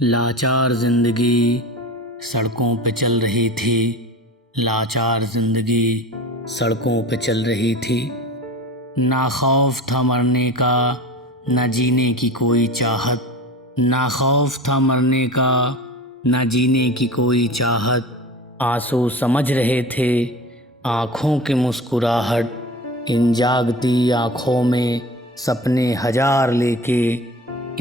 लाचार जिंदगी सड़कों पे चल रही थी। लाचार जिंदगी सड़कों पे चल रही थी। ना खौफ था मरने का, ना जीने की कोई चाहत। ना खौफ था मरने का, ना जीने की कोई चाहत। आंसू समझ रहे थे आँखों की मुस्कुराहट। इन जागती आँखों में सपने हजार लेके,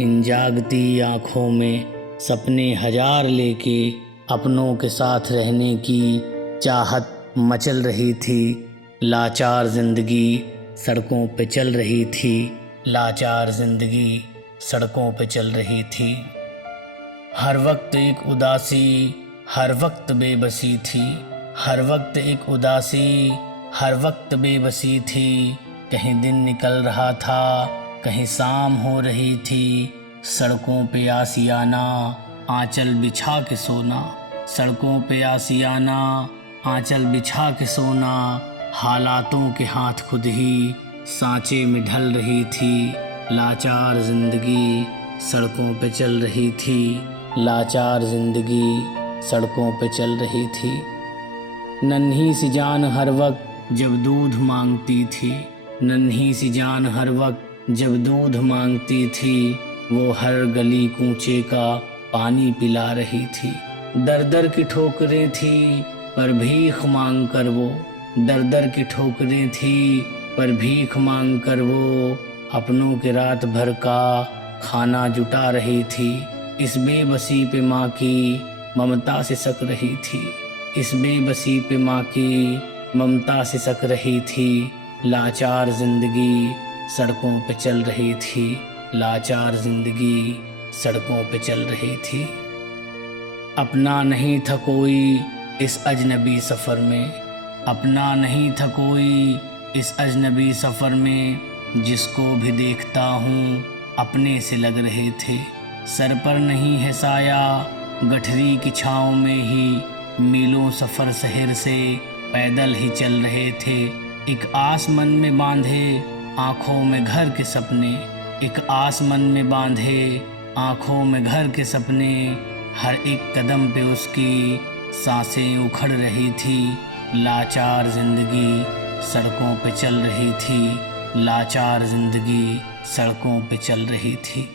इन जागती आँखों में सपने हजार लेके अपनों के साथ रहने की चाहत मचल रही थी। लाचार जिंदगी सड़कों पे चल रही थी। लाचार जिंदगी सड़कों पे चल रही थी। हर वक्त एक उदासी, हर वक्त बेबसी थी। हर वक्त एक उदासी, हर वक्त बेबसी थी। कहीं दिन निकल रहा था, कहीं शाम हो रही थी। सड़कों पे आसियाना आंचल बिछा के सोना। सड़कों पे आसियाना आंचल बिछा के सोना। हालातों के हाथ खुद ही सांचे में ढल रही थी। लाचार जिंदगी सड़कों पे चल रही थी। लाचार जिंदगी सड़कों पे चल रही थी। नन्ही सी जान हर वक्त जब दूध मांगती थी। नन्ही सी जान हर वक्त जब दूध मांगती थी। वो हर गली कूचे का पानी पिला रही थी। दर दर की ठोकरें थी पर भीख मांग कर वो, दर दर की ठोकरें थी पर भीख मांग कर वो अपनों के रात भर का खाना जुटा रही थी। इस बेबसी पे माँ की ममता से सक रही थी। इस बेबसी पे माँ की ममता से सक रही थी। लाचार जिंदगी सड़कों पे चल रही थी। लाचार जिंदगी सड़कों पे चल रही थी। अपना नहीं था कोई इस अजनबी सफ़र में। अपना नहीं था कोई इस अजनबी सफ़र में। जिसको भी देखता हूँ अपने से लग रहे थे। सर पर नहीं है साया, गठरी की छाँव में ही मीलों सफ़र शहर से पैदल ही चल रहे थे। एक आस मन में बांधे आँखों में घर के सपने। एक आस मन में बांधे आँखों में घर के सपने। हर एक कदम पे उसकी सांसें उखड़ रही थी। लाचार जिंदगी सड़कों पे चल रही थी। लाचार जिंदगी सड़कों पे चल रही थी।